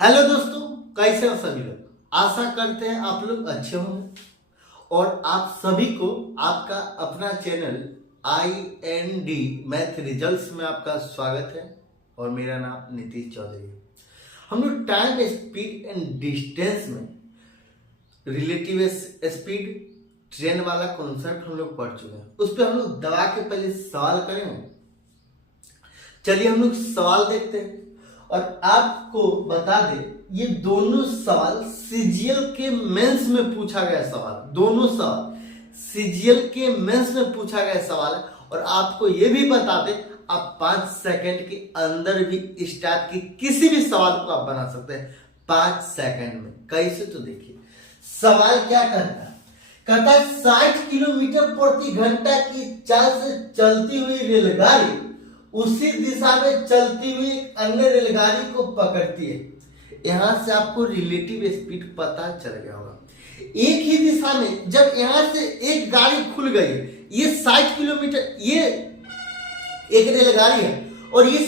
Hello दोस्तों, कैसे हो सभी लोग। आशा करते हैं आप लोग अच्छे होंगे और आप सभी को आपका अपना चैनल IND मैथ रिजल्ट्स में आपका स्वागत है। और मेरा नाम नीतीश चौधरी है। हम लोग टाइम, स्पीड एंड डिस्टेंस में रिलेटिव स्पीड ट्रेन वाला कॉन्सेप्ट हम लोग पढ़ चुके हैं। उस पर हम लोग दबा के पहले सवाल करेंगे। चलिए हम लोग सवाल देखते हैं और आपको बता दें, ये दोनों सवाल सीजीएल के मेंस में पूछा गया सवाल, दोनों सवाल सीजीएल के मेंस में पूछा गया सवाल है। और आपको ये भी बता दें, आप 5 सेकंड के अंदर भी इस टाइप की किसी भी सवाल को आप बना सकते हैं 5 सेकंड में। कैसे, तो देखिए सवाल क्या कहता है। कहता है 60 किलोमीटर प्रति घंटा की चाल से चलती हुई रेलगाड़ी उसी दिशा में चलती हुई अन्य रेलगाड़ी को पकड़ती है। यहां से आपको रिलेटिव स्पीड पता चल गया होगा। एक ही दिशा में जब यहां से एक गाड़ी खुल गई, ये 60 किलोमीटर, ये एक रेलगाड़ी है और ये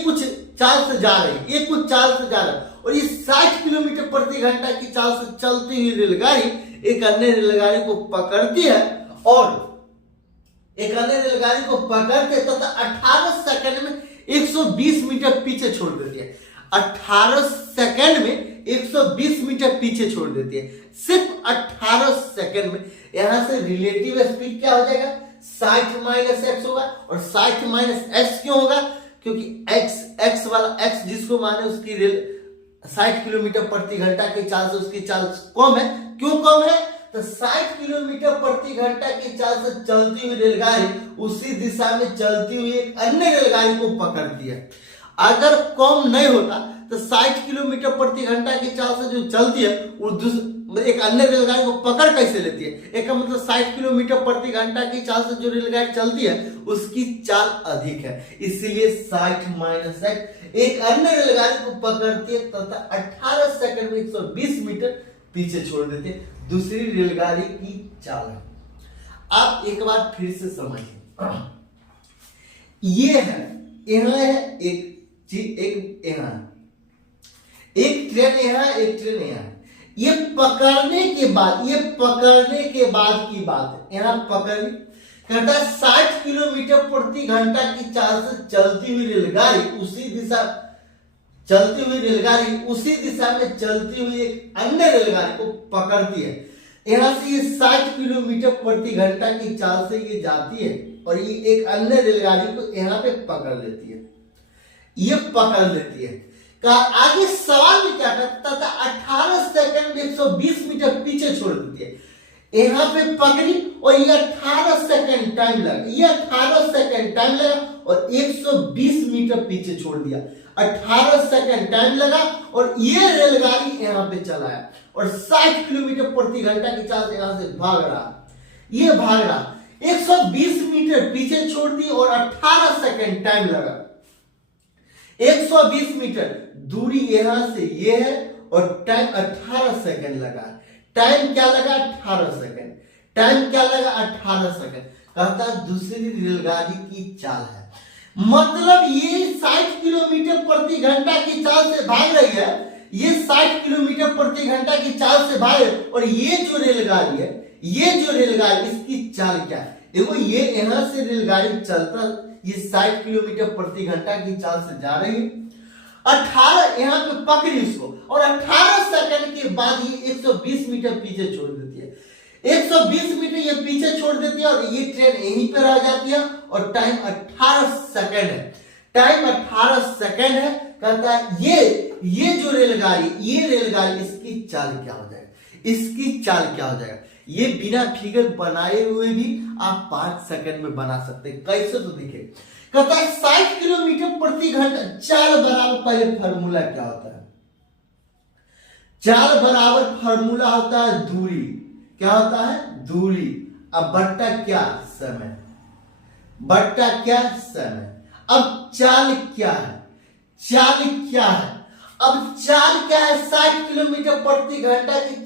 कुछ चाल से जा रही है, ये कुछ चाल से जा रहा है और ये 60 किलोमीटर प्रति घंटा की चाल से चलती हुई रेलगाड़ी एक अन्य रेलगाड़ी को पकड़ती है और एक अन्य रेलगाड़ी को पकड़ते तथा 18 सेकंड में 120 मीटर पीछे छोड़ देती है। 18 सेकंड में 120 मीटर पीछे छोड़ देती है। सिर्फ 18 सेकंड में। यहां से रिलेटिव स्पीड क्या हो जाएगा, 60 माइनस एक्स होगा। और 60 माइनस एक्स क्यों होगा, क्योंकि एक्स वाला एक्स जिसको माने उसकी रेल 60 किलोमीटर प्रति घंटा की चाल से उसकी चाल कम है। क्यों कम है, तो 60 किलोमीटर प्रति घंटा की चाल से चलती हुई रेलगाड़ी उसी दिशा में चलती हुई एक अन्य रेलगाड़ी को पकड़ती है। अगर कम नहीं होता तो 60 किलोमीटर प्रति घंटा की चाल से जो चलती है वो एक अन्य रेलगाड़ी को पकड़ कैसे लेती है। एक मतलब 60 किलोमीटर प्रति घंटा की चाल से जो रेलगाड़ी चलती है उसकी चाल अधिक है, इसीलिए 60 माइनस एक्स एक अन्य रेलगाड़ी को पकड़ती है तथा 18 सेकंड में 120 मीटर पीछे छोड़ देते हैं। दूसरी रेलगाड़ी की चाल है। आप एक बार फिर से समझिए, ये है, यहां है एक चीज, एक यहां, एक ट्रेन यहां, एक ट्रेन यहां। ये पकड़ने के बाद की बात है। यहां पकड़ने कहता 60 किलोमीटर प्रति घंटा की चाल से चलती हुई रेलगाड़ी उसी दिशा में चलती हुई एक अन्य रेलगाड़ी को पकड़ती है। यहां से ये 60 किलोमीटर प्रति घंटा की चाल से ये जाती है और ये एक अन्य रेलगाड़ी को यहां पे पकड़ लेती है। ये पकड़ लेती है। आगे सवाल में क्या कहता था, 18 सेकंड में 120 मीटर पीछे छोड़ देती है। यहां पे पकड़ी और ये 18 सेकंड टाइम लगा, ये 18 सेकंड टाइम लगा और 120 मीटर पीछे छोड़ दिया। 18 सेकंड टाइम लगा और ये रेलगाड़ी यहां पे चला है और 60 किलोमीटर प्रति घंटा की चाल से यहां से भाग रहा 120 मीटर पीछे छोड़ दी और 18 सेकंड टाइम लगा। 120 मीटर दूरी यहां से ये है और टाइम 18 सेकंड लगा। टाइम क्या लगा, 18 सेकंड। टाइम क्या लगा, 18 सेकंड। कहता दूसरी रेलगाड़ी की चाल है, मतलब ये 60 किलोमीटर प्रति घंटा की चाल से भाग रही है। ये 60 किलोमीटर प्रति घंटा की चाल से भाग रही है और ये जो रेलगाड़ी है, इसकी चाल क्या है। देखो ये यहां से रेलगाड़ी चलता, ये 60 किलोमीटर प्रति घंटा की चाल से जा रही है। 18 यहां पे पकड़ी उसको और 18 सेकंड के बाद ये 120 मीटर पीछे छोड़ देती है। 120 मीटर ये पीछे छोड़ देती है और ये ट्रेन यहीं पे रह जाती है और टाइम 18 सेकंड है। टाइम 18 सेकंड है। कहता है ये जो रेलगाड़ी, इसकी चाल क्या हो जाएगा। ये बिना फिगर बनाए हुए भी आप 5 सेकंड में बना सकते हैं। कैसे, तो देखिए कहता है 60 किलोमीटर प्रति घंटा। चाल बराबर, पहले फार्मूला क्या होता है, चाल बराबर फार्मूला होता है दूरी। क्या होता है, दूरी। अब बट्टा क्या, समय। अब चाल क्या है, अब चाल क्या है, 60 किलोमीटर प्रति घंटा की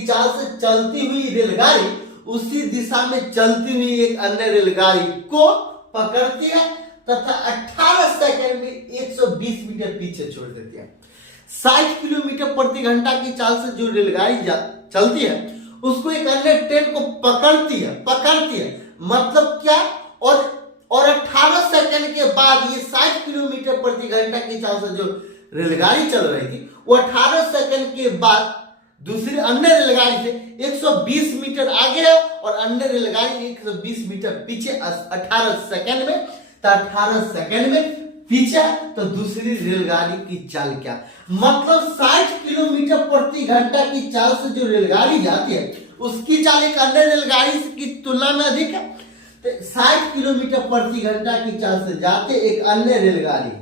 चाल से चलती हुई रेलगाड़ी उसी दिशा में चलती हुई एक अन्य रेलगाड़ी को पकड़ती है तथा 18 सेकंड में 120 मीटर पीछे छोड़ देती है। 60 किलोमीटर प्रति घंटा की चाल से जो रेलगाड़ी चलती है उसको एक अन्य ट्रेन को पकड़ती है मतलब क्या। और 18 सेकंड के बाद ये 60 किलोमीटर प्रति घंटा की चाल से जो रेलगाड़ी चल रही थी वो 18 सेकंड के बाद दूसरी अन्य रेलगाड़ी से 120 मीटर आगे है और अन्य रेलगाड़ी 120 मीटर पीछे 18 सेकंड में। तो 18 सेकंड में पीछे तो दूसरी रेलगाड़ी की चाल क्या, मतलब 60 किलोमीटर प्रति घंटा की चाल से जो रेलगाड़ी जाती है उसकी चाल एक अन्य रेलगाड़ी की तुलना में अधिक है। तो 60 किलोमीटर प्रति घंटा की चाल से जाते एक अन्य रेलगाड़ी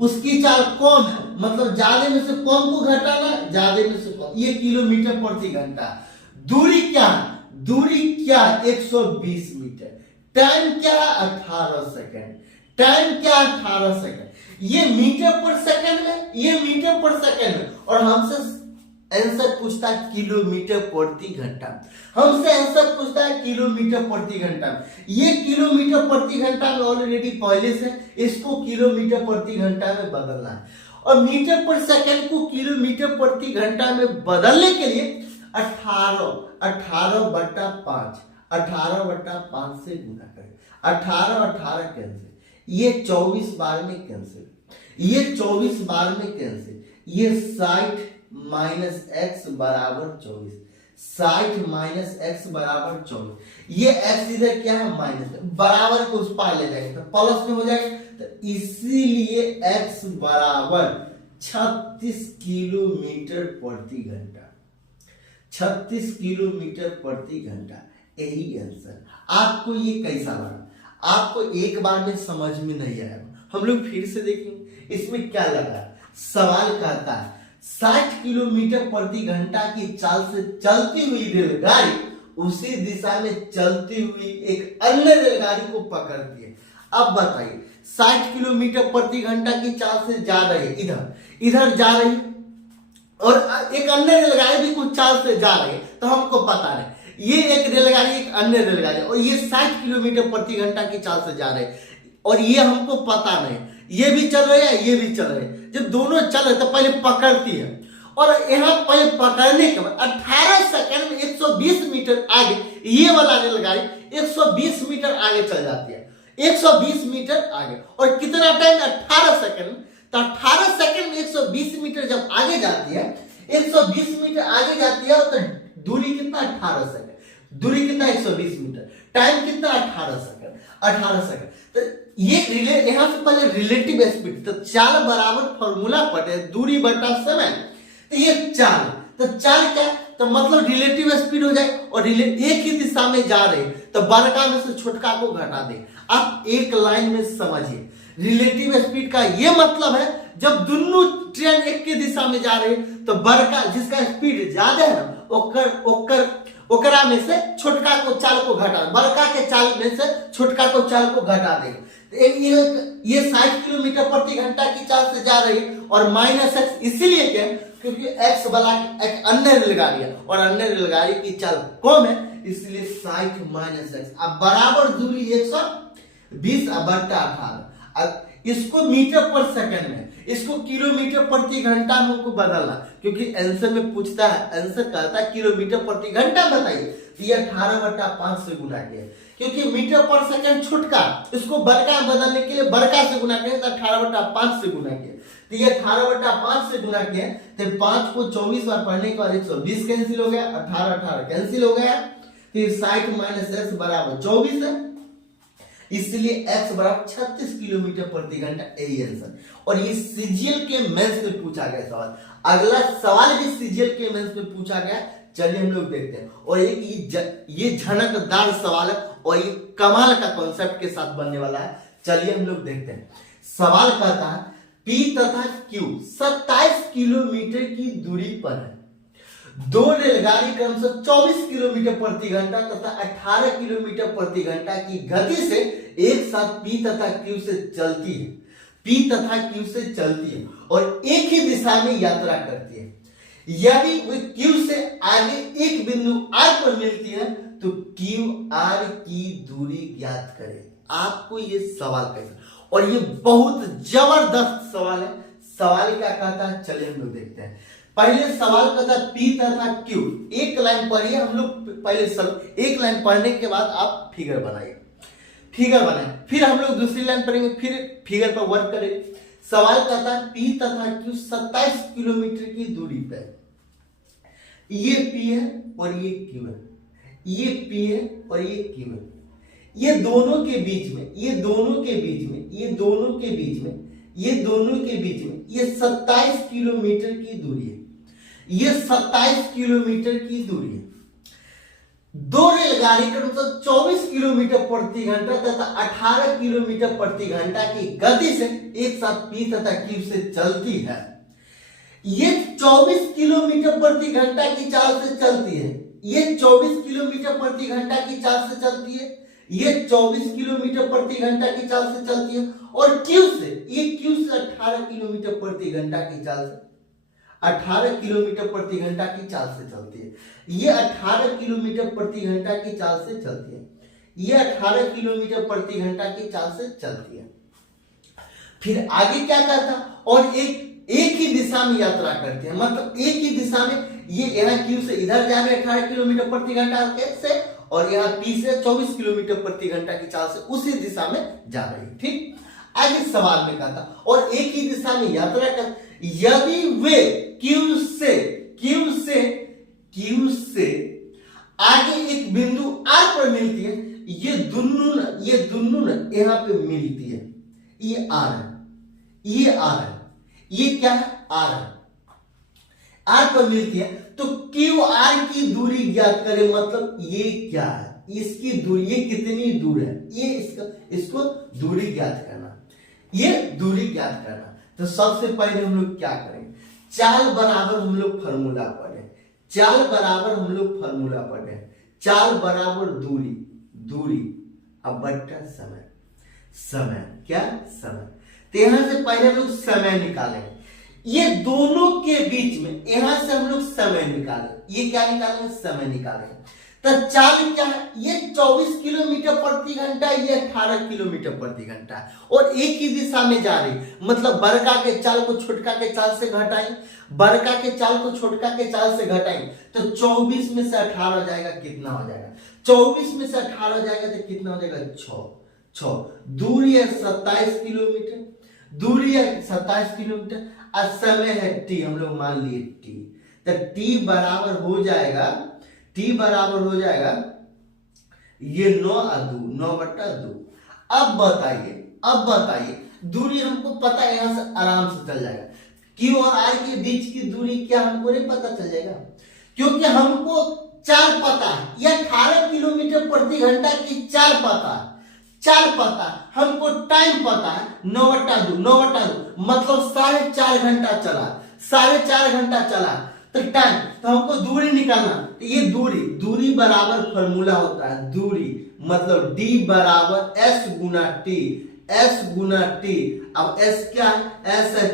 उसकी चाल कम है, मतलब ज्यादा में से कम को घटाना, ज्यादा में से कम, ये किलोमीटर प्रति घंटा। दूरी क्या 120 मीटर। टाइम क्या 18 सेकंड। टाइम क्या 18 सेकंड। ये मीटर पर सेकंड में, ये मीटर पर सेकंड में, और हमसे आंसर पूछता है किलोमीटर प्रति घंटा। हमसे आंसर पूछता है किलोमीटर प्रति घंटा। ये किलोमीटर प्रति घंटा में ऑलरेडी पहले से, इसको किलोमीटर प्रति घंटा में बदलना है। और मीटर पर सेकंड को किलोमीटर प्रति घंटा में बदलने के लिए 18 बटा 5 से गुना करें। 18 कैंसिल, ये 24 बार में कैंसिल, ये 24 बार में कैंसिल, ये 60 माइनस एक्स बराबर 24, 60 माइनस एक्स बराबर 24। ये एक्स इधर क्या है माइनस, बराबर को उस पार ले जाएंगे तो प्लस में हो जाएगा। तो इसीलिए एक्स बराबर 36 किलोमीटर प्रति घंटा। 36 किलोमीटर प्रति घंटा, यही आंसर। आपको ये कैसा लगा? आपको एक बार में समझ में नहीं आया, हम लोग फिर से देखेंगे इसमें क्या लगा। सवाल कहता है 60 किलोमीटर प्रति घंटा की चाल से चलती हुई रेलगाड़ी उसी दिशा में चलती हुई एक अन्य रेलगाड़ी को पकड़ती है। अब बताइए 60 किलोमीटर प्रति घंटा की चाल से जा रही है, इधर जा रही है, और एक अन्य रेलगाड़ी भी कुछ चाल से जा रही है, तो हमको पता नहीं ये एक रेलगाड़ी एक अन्य रेलगाड़ी, और ये 60 किलोमीटर प्रति घंटा की चाल से जा रहे हैं, और ये हमको पता नहीं ये भी चल रहे हैं ये भी चल रहे हैं। जब दोनों चल रहे तो पहले पकड़ती है, और यहाँ पहले पकड़ने के बाद 18 सेकंड में 120 मीटर आगे ये वाला रेलगाड़ी 120 मीटर आगे चल जाती है, 120 मीटर आगे। और कितना टाइम 18 सेकंड। तो 18 सेकंड में 120 मीटर जब आगे जाती है, 120 मीटर आगे जाती है, तो दूरी कितना 18 सेकंड। दूरी कितना 120 मीटर, टाइम कितना 18 सेकंड। तो ये यहां से पहले रिलेटिव स्पीड, तो चाल बराबर फॉर्मूला पढ़े दूरी बटा समय। तो ये चाल, तो चाल क्या, तो मतलब रिलेटिव स्पीड हो जाए, और एक ही दिशा में जा रहे तो बड़का में से छोटका को घटा दे। आप एक लाइन में समझिए, रिलेटिव स्पीड का ये मतलब है जब दोनों ट्रेन एक की दिशा में जा रहे तो बड़का जिसका स्पीड ज्यादा है ओकरा में से छोटका को चाल को घटा, बड़का के चाल में से छोटका को चाल को घटा देगा। ये 60 किलोमीटर प्रति घंटा की चाल से जा रही है, और माइनस एक्स इसीलिए क्या, क्योंकि एक्स वाला एक अन्य रेलगाड़ी है और अन्य रेलगाड़ी की चाल कम है, इसलिए 60 माइनस एक्स। अब बराबर दूरी 120 बटा 18। इसको मीटर पर सेकंड में, इसको किलोमीटर प्रति घंटा में को बदलना, क्योंकि आंसर में पूछता है, आंसर कहता है किलोमीटर प्रति घंटा बताइए, तो ये 18 बटा 5 से गुना किया, क्योंकि मीटर पर सेकंड छुटका, इसको बड़का बदलने के लिए बड़का से गुना किया, तो 18 बटा 5 से गुना किया। तो ये 18 बटा 5 से गुना किया, तो 5 को 24 बार पढ़ने के बाद 120 कैंसिल हो गया, 18 कैंसिल हो गया, फिर 60 माइनस एक्स बराबर 24 है, इसलिए x बराबर 36 किलोमीटर प्रति घंटा, यही आंसर। और ये सीजीएल के मेंस में पूछा गया सवाल। अगला सवाल भी सीजीएल के मेंस में पूछा गया, चलिए हम लोग देखते हैं। और एक ये झनकदार सवाल है और ये कमाल का कॉन्सेप्ट के साथ बनने वाला है, चलिए हम लोग देखते हैं। सवाल कहता है P तथा Q 27 किलोमीटर की दूरी पर है, दो रेलगाड़ी क्रमशः 24 किलोमीटर प्रति घंटा तथा 18 किलोमीटर प्रति घंटा की गति से एक साथ P तथा Q से चलती है, P तथा Q से चलती है और एक ही दिशा में यात्रा करती है। यदि वे Q से आगे एक बिंदु R पर मिलती है तो QR की दूरी ज्ञात करें। आपको ये सवाल कैसा, और ये बहुत जबरदस्त सवाल है, सवाल क्या कहता है, चलिए हम लोग देखते हैं। पहले सवाल कहता है P तथा Q, एक लाइन पढ़िए हम लोग पहले एक लाइन पढ़ने के बाद आप फिगर बनाइए, फिर हम लोग दूसरी लाइन पढ़ेंगे, फिर फिगर पर वर्क करेंगे। सवाल कहता है P तथा Q 27 किलोमीटर की दूरी पर, ये P है और ये Q है, ये P है और ये Q है, ये दोनों के बीच में, ये 27 किलोमीटर की दूरी है, ये 27 किलोमीटर की दूरी है। दो रेलगाड़ी क्रमशः मतलब 24 किलोमीटर प्रति घंटा तथा 18 किलोमीटर प्रति घंटा की गति से एक साथ P तथा Q से चलती है। ये 24 किलोमीटर प्रति घंटा की चाल से चलती है, ये 24 किलोमीटर प्रति घंटा की चाल से चलती है, ये 24 किलोमीटर प्रति घंटा की चाल से चलती है, और Q से, ये Q से 18 किलोमीटर प्रति घंटा की चाल से 18 किलोमीटर प्रति घंटा की चाल से चलती है। ये 18 किलोमीटर प्रति घंटा की चाल से चलती है, ये 18 किलोमीटर प्रति घंटा की चाल से चलती है। फिर आगे क्या कहता, और एक ही दिशा में यात्रा करती है, मतलब एक ही दिशा में, ये यहाँ Q से इधर जा रहे 18 किलोमीटर प्रति घंटा से, और यहाँ P से 24 किलोमीटर प्रति घंटा की चाल से उसी दिशा में जा रही है। ठीक, आगे सवाल में कहता, और एक ही दिशा में यात्रा कर, यदि वे Q से आगे एक बिंदु R पर मिलती है, ये दोनों ना यहाँ पे मिलती है, ये R है, ये R है, ये क्या है, R है, R पर मिलती है, तो QR की दूरी ज्ञात करें, मतलब ये क्या है, इसकी दूरी, ये कितनी दूर है, ये इसको दूरी ज्ञात करना, ये दूरी ज्ञात करना। तो सबसे पहले हम लोग क्या करेंगे, चाल बराबर हम लोग फॉर्मूला पढ़े, चाल बराबर दूरी अब बट्टा समय क्या, समय। तो यहां से पहले हम लोग समय निकालेंगे, ये दोनों के बीच में, यहां से हम लोग समय निकालेंगे, ये क्या निकालेंगे, समय निकालेंगे। तो चाल क्या है, ये 24 किलोमीटर प्रति घंटा, ये 18 किलोमीटर प्रति घंटा, और एक ही दिशा में जा रही, मतलब बड़का के चाल को छोटका के चाल से घटाएं, बड़का के चाल को छोटका के चाल से घटाएं, तो 24 में से 18 जाएगा, कितना हो जाएगा, 24 में से 18 जाएगा तो कितना हो जाएगा, 6। दूरी है 27 किलोमीटर, दूरी है 27 किलोमीटर, और समय है T, हम लोग मान लिए T, तो T बराबर हो जाएगा ये 9/2। अब बताइए दूरी हमको पता है, यहां से आराम से चल जाएगा। Q और R के बीच की दूरी क्या हमको नहीं पता चल जाएगा, क्योंकि हमको चाल पता है, ये 18 किलोमीटर प्रति घंटा की चाल पता है, हमको टाइम पता है 9/2, मतलब 4.5 घंटा चला, तो टाइम, तो हमको दूरी निकालना, तो ये दूरी बराबर फॉर्मूला होता है, दूरी मतलब D बराबर S गुना T। अब S क्या है, S है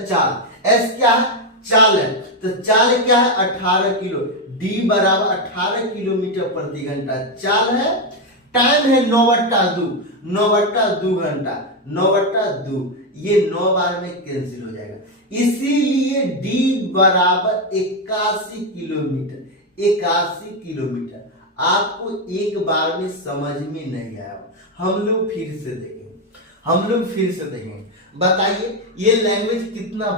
चाल है, तो चाल क्या है, 18 किलो, D बराबर 18 किलोमीटर प्रति घंटा चाल है, टाइम है 9/2 घंटा, 9/2, ये 9 बार में कैंसिल हो जाएगा, इसीलिए D बराबर 81 किलोमीटर। आपको एक बार में समझ में नहीं आया, हम लोग फिर से देखेंगे। बताइए ये लैंग्वेज कितना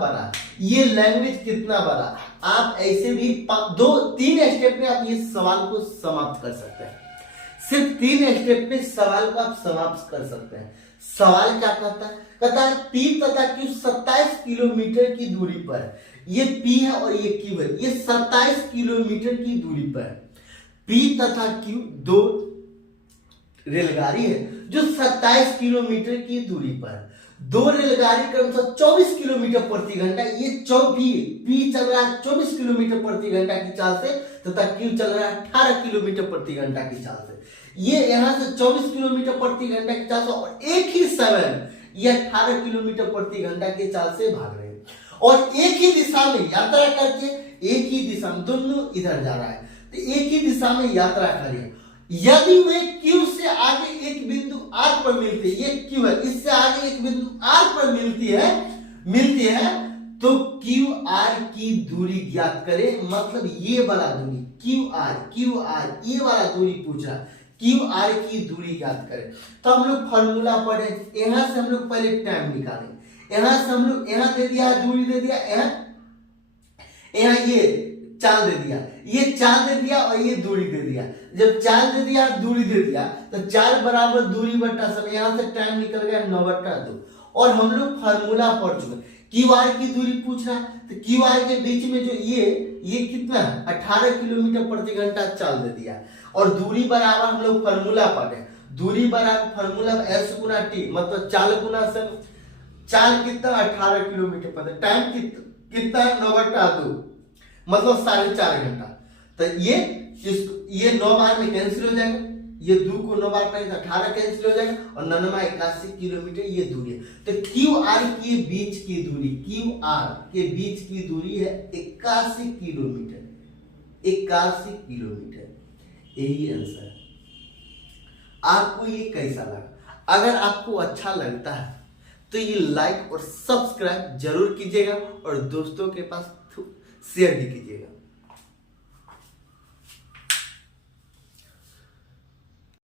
बड़ा, आप ऐसे भी 2-3 स्टेप में आप ये सवाल को समाप्त कर सकते हैं, सिर्फ 3 स्टेप में सवाल को आप समाप्त कर सकते हैं। सवाल क्या कहता है P तथा Q 27 किलोमीटर की दूरी पर है, ये P है और ये Q है, ये 27 किलोमीटर की दूरी पर है। P तथा Q दो रेलगाड़ी है जो 27 किलोमीटर की दूरी पर है। दो रेलगाड़ी क्रमशः 24 किलोमीटर प्रति घंटा, ये P चल रहा है 24 किलोमीटर प्रति घंटा की चाल से, तथा Q चल रहा है 18 किलोमीटर प्रति घंटा की चाल से। ये यहां से 24 किलोमीटर प्रति घंटा की चाल से, और एक ही समय ये 18 किलोमीटर प्रति घंटा की चाल से भाग रहे हैं, और एक ही दिशा में यात्रा करके, एक ही दिशा में, दोनों इधर जा रहा है, तो एक ही दिशा में यात्रा करिए। यदि वे Q से आगे एक बिंदु R पर मिलती है, ये Q है, इससे आगे एक बिंदु R पर मिलती है, तो क्यू आर की दूरी ज्ञात करें, मतलब ये वाला दूरी क्यू आर ये वाला दूरी पूछ रहा, क्यू आर की दूरी ज्ञात करें। तो हम लोग फॉर्मूला पढ़े, यहां से हम लोग पहले टाइम निकालेंगे, यहां से हम लोग यहाँ दे दिया दूरी दे दिया, यहाँ ये चाल दे दिया, ये चाल दे दिया और ये दूरी दे दिया। जब चाल दे दिया दूरी दे दिया तो चाल बराबर दूरी बटा समय, यहां से टाइम निकल गया 9/2। और हम लोग फार्मूला पढ़ चुके, क्यू आर की दूरी पूछ रहा है तो क्यू आर के बीच में जो ये कितना है 18 किलोमीटर प्रति घंटा चाल दे दिया। और दूरी बराबर हम लोग फार्मूला पढ़े, दूरी बराबर फार्मूला एस गुना टी, मतलब चाल गुना समय। चाल कितना 18 किलोमीटर प्रति, टाइम कितना है 9/2, मतलब 4.5 घंटा। तो ये 9 बार में कैंसिल हो जाएगा, ये 2 को 9 बार करेंगे 18 कैंसिल हो जाएगा और 9 81 किलोमीटर ये दूरी है। तो क्यू आर के बीच की दूरी, क्यू आर के बीच की दूरी है 81 किलोमीटर, 81 किलोमीटर। यही आंसर है। आपको ये कैसा लगा? अगर आपको अच्छा लगता है तो ये लाइक और सब्सक्राइब जरूर कीजिएगा और दोस्तों के पास शेयर भी कीजिएगा।